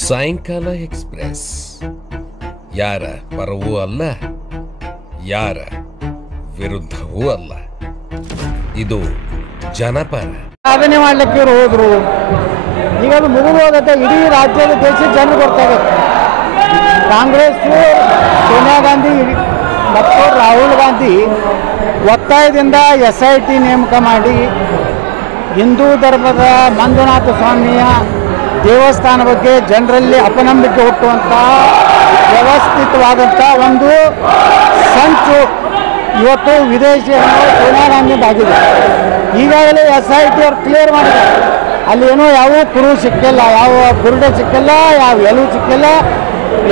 ಸಾಯಂಕಾಲ ಎಕ್ಸ್‌ಪ್ರೆಸ್ ಯಾರ ಪರವೂ ಅಲ್ಲ, ಯಾರ ವಿರುದ್ಧವೂ ಅಲ್ಲ. ಇದು ಜನಪರ. ಸಾಧನೆ ಮಾಡ್ಲಿಕ್ಕೆ ಇವರು ಹೋದ್ರು. ಈಗ ಅದು ಮುಗಿದು ಹೋಗುತ್ತೆ. ಇಡೀ ರಾಜ್ಯದ ದೇಶದ ಜನರು ಬರ್ತಾರೆ. ಕಾಂಗ್ರೆಸ್ ಸೋನಿಯಾ ಗಾಂಧಿ ಮತ್ತು ರಾಹುಲ್ ಗಾಂಧಿ ಒತ್ತಾಯದಿಂದ SIT ನೇಮಕ ಮಾಡಿ ಹಿಂದೂ ಧರ್ಮದ ಮಂಜುನಾಥ ಸ್ವಾಮಿಯ ದೇವಸ್ಥಾನ ಬಗ್ಗೆ ಜನರಲ್ಲಿ ಅಪನಂಬಿಕೆ ಹುಟ್ಟುವಂಥ ವ್ಯವಸ್ಥಿತವಾದಂಥ ಒಂದು ಸಂಚು ಇವತ್ತು ವಿದೇಶಿ ಸೋನಿಯಾ ಗಾಂಧಿದಾಗಿದೆ. ಈಗಾಗಲೇ SIT ಅವ್ರು ಕ್ಲಿಯರ್ ಮಾಡಿದ್ದಾರೆ. ಅಲ್ಲಿ ಏನೋ ಯಾವ ಕುರು ಸಿಕ್ಕಿಲ್ಲ, ಯಾವ ಬುರುಡೆ ಸಿಕ್ಕಿಲ್ಲ, ಯಾವ ಎಲು ಸಿಕ್ಕಿಲ್ಲ,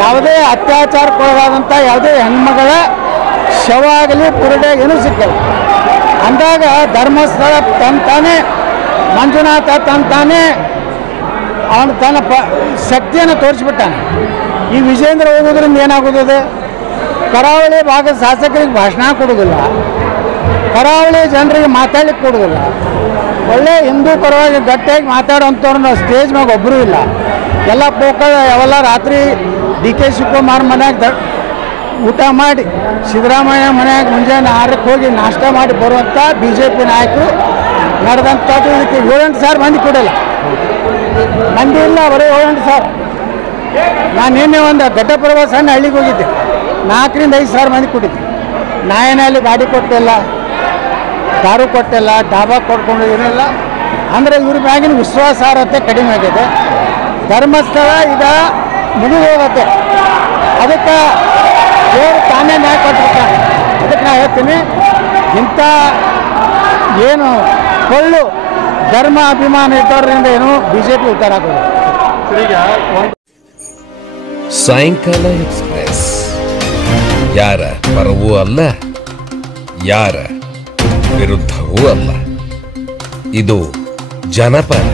ಯಾವುದೇ ಅತ್ಯಾಚಾರಕ್ಕೊಳಗಾದಂಥ ಯಾವುದೇ ಹೆಣ್ಮಗಳ ಶವ ಆಗಲಿ ಬುರುಡೆ ಏನೂ ಸಿಕ್ಕಿಲ್ಲ. ಅಂದಾಗ ಧರ್ಮಸ್ಥಳ ತಂತಾನೆ ಮಂಜುನಾಥ ತಂತಾನೆ ಅವನು ತನ್ನ ಶಕ್ತಿಯನ್ನು ತೋರಿಸ್ಬಿಟ್ಟಾನೆ. ಈ ವಿಜೇಂದ್ರ ಹೋಗೋದ್ರಿಂದ ಏನಾಗೋದಿದೆ? ಕರಾವಳಿ ಭಾಗದ ಶಾಸಕರಿಗೆ ಭಾಷಣ ಕೊಡೋದಿಲ್ಲ, ಕರಾವಳಿ ಜನರಿಗೆ ಮಾತಾಡ್ಲಿಕ್ಕೆ ಕೊಡೋದಿಲ್ಲ. ಒಳ್ಳೆ ಹಿಂದೂ ಪರವಾಗಿ ಗಟ್ಟಿಯಾಗಿ ಮಾತಾಡೋಂಥವ್ರನ್ನ ಸ್ಟೇಜ್ ಮ್ಯಾಗ ಒಬ್ಬರೂ ಇಲ್ಲ. ಎಲ್ಲ ಪೋಕಳ ಯಾವೆಲ್ಲ ರಾತ್ರಿ DK ಶಿವಕುಮಾರ್ ಮನ್ಯಾಗ ಊಟ ಮಾಡಿ ಸಿದ್ದರಾಮಯ್ಯ ಮನ್ಯಾಗ ಮುಂಜಾನೆ 6ಕ್ಕೆ ಹೋಗಿ ನಾಷ್ಟ ಮಾಡಿ ಬರುವಂಥ BJP ನಾಯಕರು ನಡೆದಂಥದ್ದು. ಇದಕ್ಕೆ 7-8 ಸಾವಿರ ಮಂದಿ ಕೊಡಲ್ಲ, ಮಂದಿ ಇಲ್ಲ, ಬರೀ 7-8 ಸಾವಿರ. ನಾನು ನಿನ್ನೆ ಒಂದು ಘಟ್ಟಪ್ರಭಾ ಸಣ್ಣ ಹಳ್ಳಿಗೆ ಹೋಗಿದ್ದೆ, 4ರಿಂದ 5 ಸಾವಿರ ಮಂದಿ ಕೊಟ್ಟಿದ್ದೆ. ನಾಯನಲ್ಲಿ ಗಾಡಿ ಕೊಟ್ಟಿಲ್ಲ, ದಾರು ಕೊಟ್ಟಿಲ್ಲ, ಡಾಬಾ ಕೊಡ್ಕೊಂಡು ಏನಿಲ್ಲ. ಅಂದರೆ ಇವ್ರ ಮ್ಯಾಗಿನ ವಿಶ್ವಾಸಾರ್ಹತೆ ಕಡಿಮೆ ಆಗಿದೆ. ಧರ್ಮಸ್ಥಳ ಈಗ ಮುಗಿದು ಹೋಗುತ್ತೆ. ಅದಕ್ಕೆ ದೇವರು ತಾನೇ ನ್ಯಾಯ ಕೊಟ್ಟಿರ್ತಾನೆ. ಅದಕ್ಕೆ ನಾನು ಹೇಳ್ತೀನಿ, ಇಂಥ ಏನು ಕೊಳ್ಳು ಧರ್ಮ ಅಭಿಮಾನ ಇದ್ದವರಿಂದ ಏನು BJP ಉದ್ಧಾರ ಆಗೋದು. ಸಾಯಂಕಾಲ ಎಕ್ಸ್‌ಪ್ರೆಸ್ ಯಾರ ಪರವೂ ಅಲ್ಲ, ಯಾರ ವಿರುದ್ಧವೂ ಅಲ್ಲ. ಇದು ಜನಪರ.